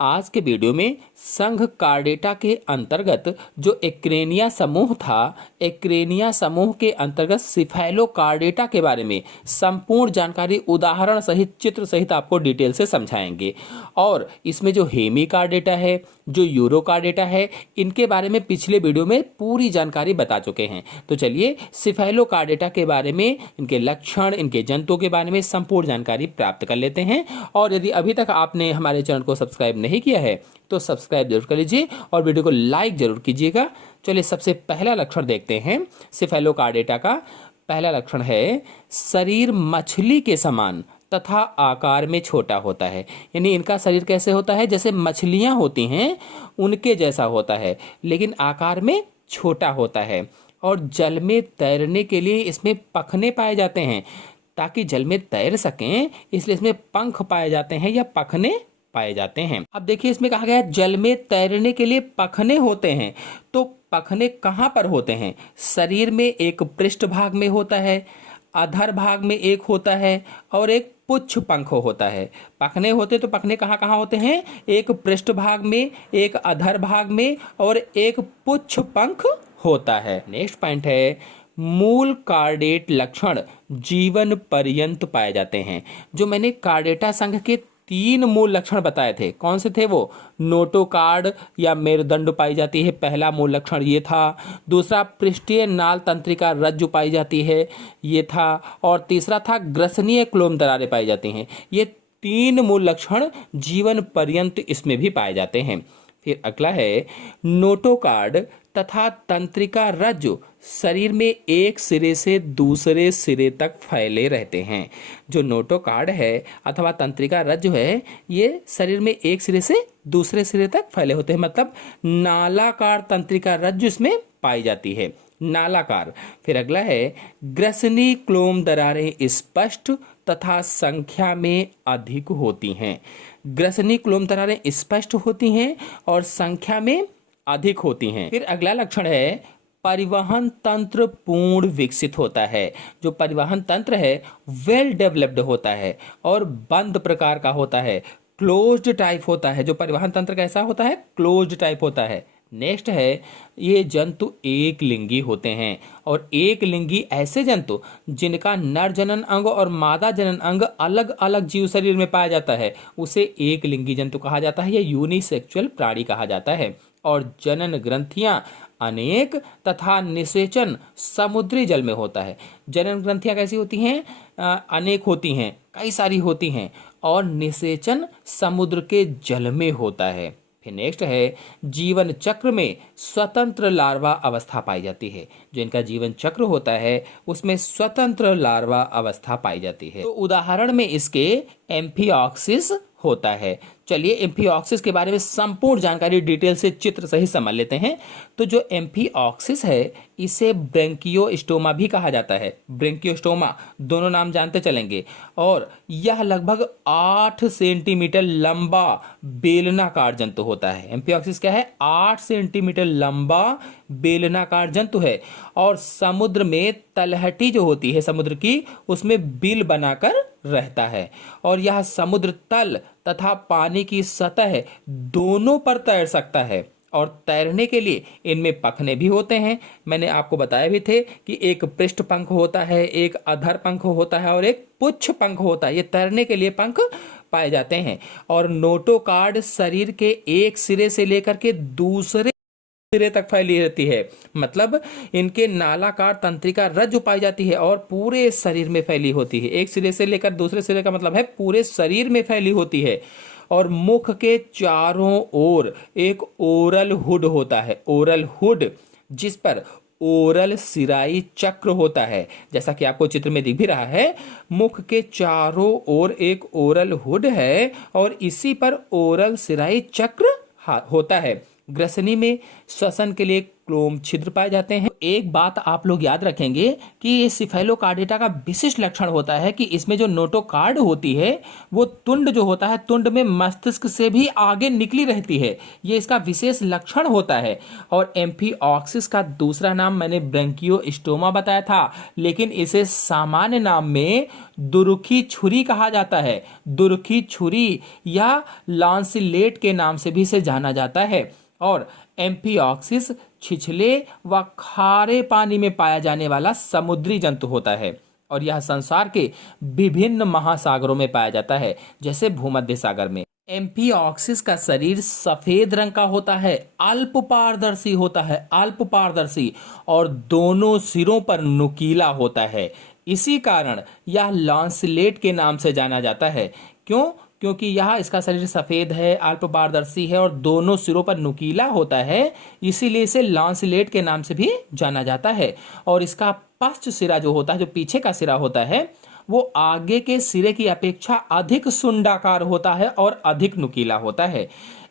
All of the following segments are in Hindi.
आज के वीडियो में संघ कार्डेटा के अंतर्गत जो एक्रेनिया समूह था, एक्रेनिया समूह के अंतर्गत सिफेलोकार्डेटा के बारे में संपूर्ण जानकारी उदाहरण सहित चित्र सहित आपको डिटेल से समझाएंगे। और इसमें जो हेमिकार्डेटा है, जो यूरोकार्डेटा है, इनके बारे में पिछले वीडियो में पूरी जानकारी बता चुके हैं। तो चलिए सिफेलोकार्डेटा के बारे में, इनके लक्षण, इनके जंतुओं के बारे में संपूर्ण जानकारी प्राप्त कर लेते हैं। और यदि अभी तक आपने हमारे चैनल को सब्सक्राइब नहीं किया है तो सब्सक्राइब जरूर कर लीजिए और वीडियो को लाइक जरूर कीजिएगा। चलिए सबसे पहला लक्षण देखते हैं सिफेलोकार्डेटा का। पहला लक्षण है शरीर मछली के समान तथा आकार में छोटा होता है। यानी इनका शरीर कैसे होता है, जैसे मछलियां होती हैं उनके जैसा होता है, लेकिन आकार में छोटा होता है। और जल में तैरने के लिए इसमें पखने पाए जाते हैं, ताकि जल में तैर सकें इसलिए इसमें पंख पाए जाते हैं या पखने पाए जाते हैं। अब देखिए इसमें कहा गया है जल में तैरने के लिए पखने होते हैं। तो पखने कहाँ पर होते हैं? शरीर में एक पृष्ठ भाग में होता है, अधर भाग में एक होता है और एक पुच्छ पंख होता है। पखने होते तो पखने कहाँ कहाँ होते हैं? एक पृष्ठ भाग में, एक अधर भाग में और एक पुच्छ पंख होता है। नेक्स्ट पॉइंट है मूल कार्डेट लक्षण जीवन पर्यंत पाए जाते हैं। जो मैंने कार्डेटा संघ के 3 मूल लक्षण बताए थे, कौन से थे वो? नोटोकार्ड या मेरुदंड पाई जाती है, पहला मूल लक्षण ये था। दूसरा पृष्ठीय नाल तंत्रिका रज्जु पाई जाती है, ये था। और तीसरा था ग्रसनीय क्लोम दरारें पाई जाती हैं। ये 3 मूल लक्षण जीवन पर्यंत इसमें भी पाए जाते हैं। फिर अगला है नोटोकार्ड तथा तंत्रिका रज्जु शरीर में एक सिरे से दूसरे सिरे तक फैले रहते हैं। जो नोटोकार्ड है अथवा तंत्रिका रज्जु है, ये शरीर में एक सिरे से दूसरे सिरे तक फैले होते हैं, मतलब नालाकार तंत्रिका रज्जु इसमें पाई जाती है, नालाकार। फिर अगला है ग्रसनी क्लोम दरारें स्पष्ट तथा संख्या में अधिक होती हैं। ग्रसनी क्लोम दरारें स्पष्ट होती हैं और संख्या में अधिक होती हैं। फिर अगला लक्षण है परिवहन तंत्र पूर्ण विकसित होता है। जो परिवहन तंत्र है वेल डेवलप्ड होता है और बंद प्रकार का होता है, क्लोज्ड टाइप होता है। जो परिवहन तंत्र कैसा होता है? क्लोज्ड टाइप होता है। नेक्स्ट है ये जंतु एक लिंगी होते हैं। और एक लिंगी ऐसे जंतु जिनका नर जनन अंग और मादा जनन अंग अलग अलग जीव शरीर में पाया जाता है, उसे एक लिंगी जंतु कहा जाता है या यूनिसेक्सुअल प्राणी कहा जाता है। और जनन ग्रंथियां अनेक तथा निषेचन समुद्री जल में होता है। जनन ग्रंथियां कैसी होती हैं? अनेक होती हैं, कई सारी होती हैं। और निषेचन समुद्र के जल में होता है। फिर नेक्स्ट है जीवन चक्र में स्वतंत्र लार्वा अवस्था पाई जाती है। जो इनका जीवन चक्र होता है उसमें स्वतंत्र लार्वा अवस्था पाई जाती है। तो उदाहरण में इसके एम्फिऑक्सिस होता है। चलिए एम्फिऑक्सिस के बारे में संपूर्ण जानकारी डिटेल से चित्र सहित समझ लेते हैं। तो जो एम्फिऑक्सिस है इसे ब्रेंकियोस्टोमा भी कहा जाता है। ब्रेंकियोस्टोमा दोनों नाम जानते चलेंगे। और यह लगभग 8 सेंटीमीटर लंबा बेलनाकार जंतु होता है। एम्फिऑक्सिस क्या है? 8 सेंटीमीटर लंबा बेलनाकार जंतु है। और समुद्र में तलहटी जो होती है समुद्र की, उसमें बिल बनाकर रहता है। और यह समुद्र तल तथा पानी की सतह दोनों पर तैर सकता है। और तैरने के लिए इनमें पखने भी होते हैं। मैंने आपको बताया भी थे कि एक पृष्ठ पंख होता है, एक अधर पंख होता है और एक पुच्छ पंख होता है। ये तैरने के लिए पंख पाए जाते हैं। और नोटोकार्ड शरीर के एक सिरे से लेकर के दूसरे सिरे तक फैली रहती है, मतलब इनके नालाकार तंत्रिका रज्जु पाई जाती है और पूरे शरीर में फैली होती है। एक सिरे से लेकर दूसरे सिरे का मतलब है पूरे शरीर में फैली होती है। और मुख के चारों ओर एक ओरल हुड होता है, ओरल हुड, जिस पर ओरल सिराई चक्र होता है। जैसा कि आपको चित्र में दिख भी रहा है, मुख के चारों ओर एक ओरल हुड है और इसी पर ओरल सिराई चक्र होता है। ग्रसनी में श्वसन के लिए क्लोम छिद्र पाए जाते हैं। एक बात आप लोग याद रखेंगे कि ये सिफेलोकार्डेटा का विशिष्ट लक्षण होता है कि इसमें जो नोटोकार्ड होती है वो तुंड जो होता है, तुंड में मस्तिष्क से भी आगे निकली रहती है। ये इसका विशेष लक्षण होता है। और एम्फीऑक्सिस का दूसरा नाम मैंने ब्रंकियोस्टोमा बताया था, लेकिन इसे सामान्य नाम में दुरुखी छुरी कहा जाता है। दुरुखी छुरी या लॉन्सिलेट के नाम से भी इसे जाना जाता है। और एम्फीऑक्सिस छिछले व खारे पानी में पाया जाने वाला समुद्री जंतु होता है और यह संसार के विभिन्न महासागरों में पाया जाता है, जैसे भूमध्य सागर में। एम्फीऑक्सिस का शरीर सफेद रंग का होता है, अल्प पारदर्शी होता है, अल्प पारदर्शी, और दोनों सिरों पर नुकीला होता है। इसी कारण यह लॉन्सिलेट के नाम से जाना जाता है। क्यों? क्योंकि यह इसका शरीर सफेद है, अल्प पारदर्शी है और दोनों सिरों पर नुकीला होता है, इसीलिए इसे लॉन्सिलेट के नाम से भी जाना जाता है। और इसका पश्च सिरा जो होता है, जो पीछे का सिरा होता है, वो आगे के सिरे की अपेक्षा अधिक सुंडाकार होता है और अधिक नुकीला होता है।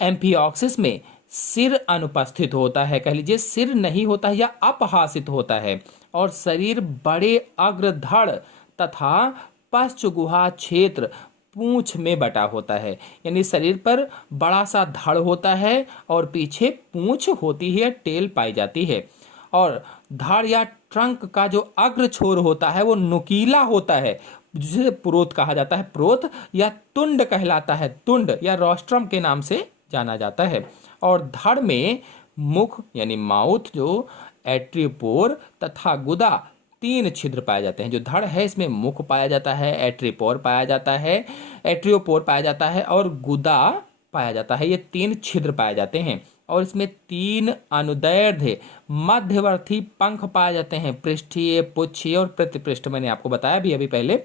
एम्फीऑक्सिस में सिर अनुपस्थित होता है, कह लीजिए सिर नहीं होता है या अपहासित होता है, और शरीर बड़े अग्रधड़ तथा पश्च गुहा क्षेत्र पूंछ में बटा होता है। यानी शरीर पर बड़ा सा धड़ होता है और पीछे पूंछ होती है, टेल पाई जाती है। और धड़ या ट्रंक का जो अग्र छोर होता है वो नुकीला होता है, जिसे प्रोत कहा जाता है। प्रोत या तुंड कहलाता है, तुंड या रोस्ट्रम के नाम से जाना जाता है। और धड़ में मुख यानी माउथ, जो एट्रियोपोर तथा गुदा, 3 छिद्र पाए जाते हैं। जो धड़ है इसमें मुख पाया जाता है, एट्रियोपोर पाया जाता है, एट्रियोपोर पाया जाता है और गुदा पाया जाता है। ये 3 छिद्र पाए जाते हैं और इसमें 3 अनुदैर्ध्य मध्यवर्ती पंख पाए जाते हैं, पृष्ठीय, पुच्छीय और प्रतिपृष्ठ। मैंने आपको बताया भी अभी पहले।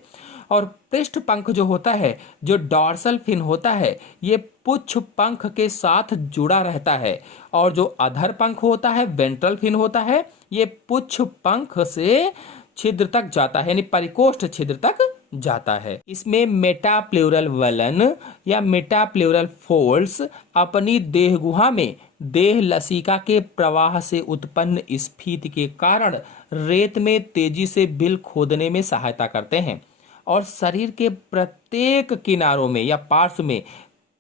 और पृष्ठ पंख जो होता है, जो डॉर्सल फिन होता है, ये पुच्छ पंख के साथ जुड़ा रहता है। और जो अधर पंख होता है, वेंट्रल फिन होता है, ये पुच्छ पंख से छिद्र तक जाता है, यानी परिकोष्ठ छिद्र तक जाता है। इसमें मेटाप्लेउरल वलन या मेटाप्लेउरल फोल्ड्स अपनी देह गुहा में देह लसिका के प्रवाह से उत्पन्न स्फीति के कारण रेत में तेजी से बिल खोदने में सहायता करते हैं। और शरीर के प्रत्येक किनारों में या पार्श्व में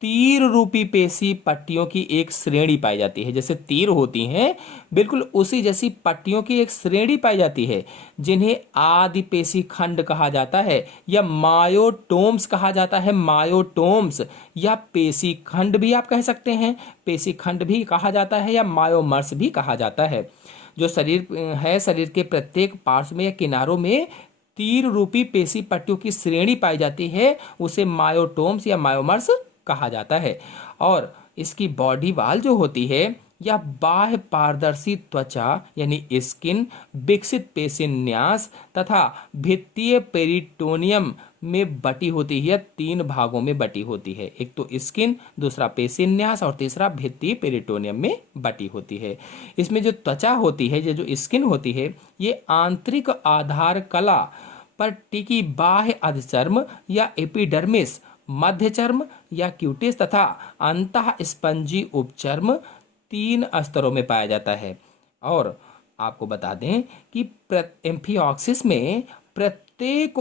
तीर रूपी पेशी पट्टियों की एक श्रेणी पाई जाती है। जैसे तीर होती हैं, बिल्कुल उसी जैसी पट्टियों की एक श्रेणी पाई जाती है, जिन्हें आदि पेशी खंड कहा जाता है या मायोटोम्स कहा जाता है। मायोटोम्स या पेशी खंड भी आप कह सकते हैं, पेशी खंड भी कहा जाता है या मायोमर्स भी कहा जाता है। जो शरीर है, शरीर के प्रत्येक पार्श्व में या किनारों में तीर रूपी पेशी पट्टियों की श्रेणी पाई जाती है, उसे मायोटोम्स या मायोमर्स कहा जाता है। और इसकी बॉडी वाल जो होती है या बाह्य पारदर्शी त्वचा यानी स्किन, विकसित पेशिन्यास तथा भित्तीय पेरिटोनियम में बटी होती है, 3 भागों में बटी होती है। एक तो स्किन, दूसरा पेशिन्यास और तीसरा भित्तीय पेरिटोनियम में बटी होती है। इसमें जो त्वचा होती है, ये जो स्किन होती है, ये आंतरिक आधार कला पर टिकी बाह्य अधचर्म या एपिडर्मिस, मध्य चर्म या क्यूटिस तथा अंतः स्पंजी उपचर्म 3 स्तरों में पाया जाता है। और आपको बता दें कि एम्फीऑक्सिस में प्रत्येक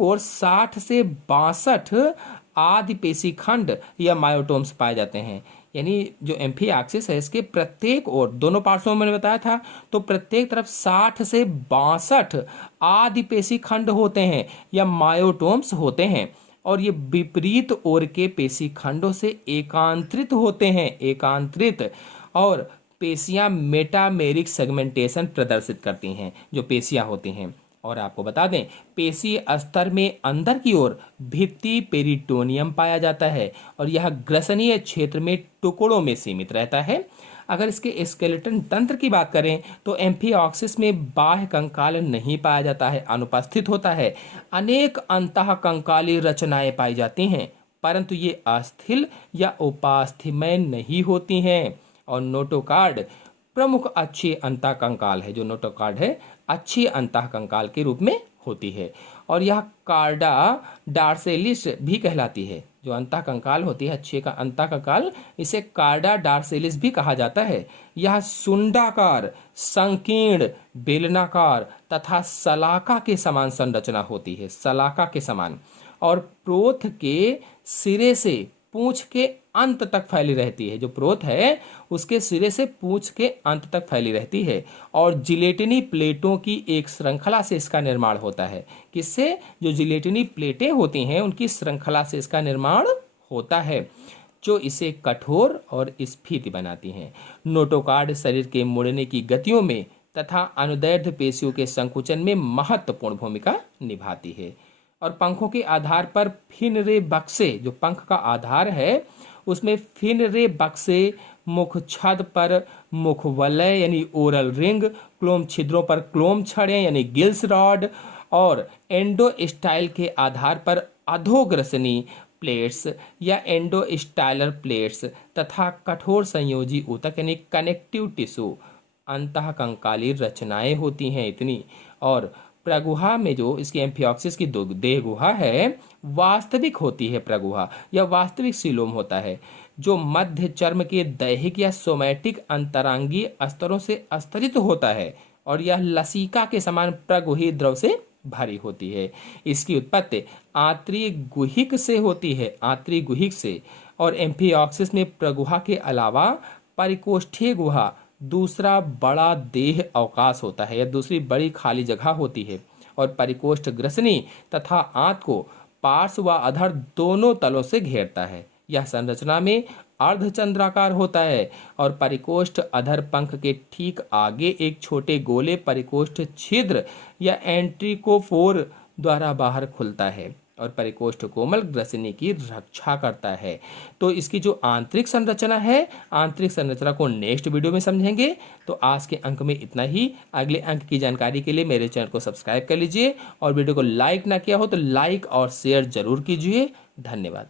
ओर 60 से 62 आदि पेशी खंड या मायोटोम्स पाए जाते हैं। यानी जो एम्फीऑक्सिस है, इसके प्रत्येक ओर, दोनों पार्श्वों में मैंने बताया था, तो प्रत्येक तरफ 60 से 62 आदि पेशी खंड होते हैं या मायोटोम्स होते हैं। और ये विपरीत ओर के पेशी खंडों से एकांतरित होते हैं, एकांतरित। और पेशियां मेटामेरिक सेगमेंटेशन प्रदर्शित करती हैं, जो पेशियां होती हैं। और आपको बता दें, पेशी स्तर में अंदर की ओर भित्ति पेरिटोनियम पाया जाता है और यह ग्रसनीय क्षेत्र में टुकड़ों में सीमित रहता है। अगर इसके स्केलेटन तंत्र की बात करें तो एम्फीऑक्सिस में बाह्य कंकाल नहीं पाया जाता है, अनुपस्थित होता है। अनेक अंतः कंकाली रचनाएं पाई जाती हैं, परंतु ये अस्थिल या उपास्थ्यमय नहीं होती हैं। और नोटोकार्ड प्रमुख अच्छी अंतः कंकाल है। जो नोटोकार्ड है, अच्छी अंतः कंकाल के रूप में होती है। और यह कार्डा डार्सेलिस भी कहलाती है। जो अंतः कंकाल होती है, अच्छे का अंतः कंकाल, इसे कार्डा डार्सेलिस भी कहा जाता है। यह सुंडाकार, संकीर्ण, बेलनाकार तथा सलाका के समान संरचना होती है, सलाका के समान, और प्रोथ के सिरे से पूंछ के अंत तक फैली रहती है। जो प्रोथ है उसके सिरे से पूंछ के अंत तक फैली रहती है और जिलेटिनी प्लेटों की एक श्रृंखला से इसका निर्माण होता है। किससे? जो जिलेटिनी प्लेटें होती हैं उनकी श्रृंखला से इसका निर्माण होता है, जो इसे कठोर और स्फीत बनाती हैं। नोटोकार्ड शरीर के मुड़ने की गतियों में तथा अनुदैर्ध्य पेशियों के संकुचन में महत्वपूर्ण भूमिका निभाती है। और पंखों के आधार पर फिन रे बक्से, जो पंख का आधार है उसमें फिन रे बक्से, मुख छद पर मुख वलय यानी ओरल रिंग, क्लोम छिद्रों पर क्लोम छड़ें यानी गिल्स रॉड, और एंडोस्टाइल के आधार पर अधोग्रसनी प्लेट्स या एंडोस्टाइलर प्लेट्स तथा कठोर संयोजी ऊतक यानी कनेक्टिव टिश्यू अंतः कंकाली रचनाएं होती हैं इतनी। और प्रगुहा में जो इसकी एम्फिऑक्सिस की देह गुहा है वास्तविक होती है, प्रगुहा या वास्तविक सीलोम होता है, जो मध्य चर्म के दैहिक या सोमैटिक अंतरांगीय स्तरों से स्तरित होता है और यह लसिका के समान प्रगुही द्रव से भरी होती है। इसकी उत्पत्ति आंतरिक गुहिक से होती है, आंतरिक गुहिक से। और एम्फिऑक्सिस में प्रगुहा के अलावा परिकोष्ठीय गुहा दूसरा बड़ा देह अवकाश होता है या दूसरी बड़ी खाली जगह होती है, और परिकोष्ठ ग्रसनी तथा आंत को पार्श्व व अधर दोनों तलों से घेरता है। यह संरचना में अर्धचंद्राकार होता है और परिकोष्ठ अधर पंख के ठीक आगे एक छोटे गोले परिकोष्ठ छिद्र या एंट्रिकोफोर द्वारा बाहर खुलता है और परिकोष्ठ कोमल ग्रसनी की रक्षा करता है। तो इसकी जो आंतरिक संरचना है, आंतरिक संरचना को नेक्स्ट वीडियो में समझेंगे। तो आज के अंक में इतना ही। अगले अंक की जानकारी के लिए मेरे चैनल को सब्सक्राइब कर लीजिए और वीडियो को लाइक ना किया हो तो लाइक और शेयर जरूर कीजिए। धन्यवाद।